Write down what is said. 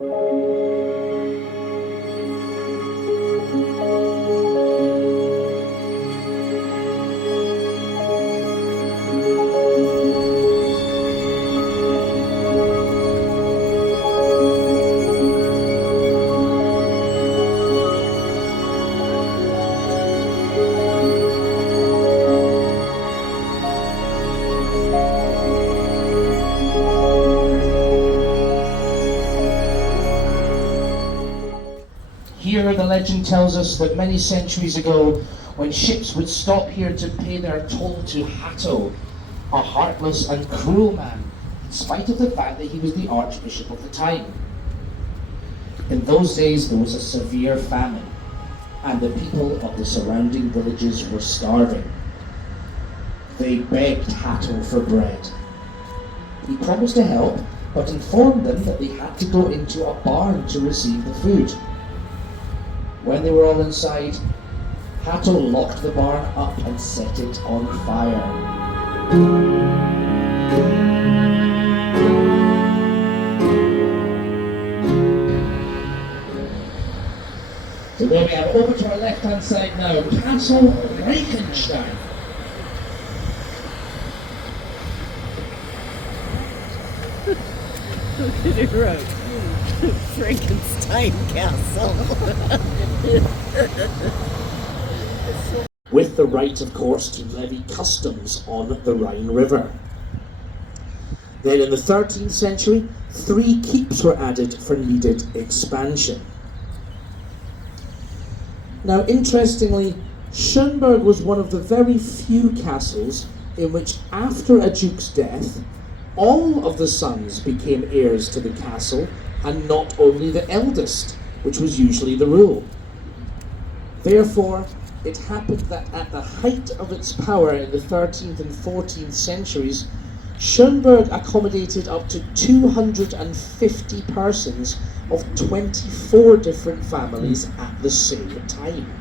Here the legend tells us that many centuries ago, when ships would stop here to pay their toll to Hatto, a heartless and cruel man, in spite of the fact that he was the Archbishop of the time. In those days there was a severe famine, and the people of the surrounding villages were starving. They begged Hatto for bread. He promised to help, but informed them that they had to go into a barn to receive the food. When they were all inside, Hatto locked the barn up and set it on fire. So there we have, over to our left-hand side now, Castle Reichenstein. Look at it wrote. Frankenstein Castle. With the right, of course, to levy customs on the Rhine River. Then in the 13th century, 3 keeps were added for needed expansion. Now, interestingly, Schönberg was one of the very few castles in which, after a duke's death, all of the sons became heirs to the castle, and not only the eldest, which was usually the rule. Therefore, it happened that at the height of its power in the 13th and 14th centuries, Schönberg accommodated up to 250 persons of 24 different families at the same time.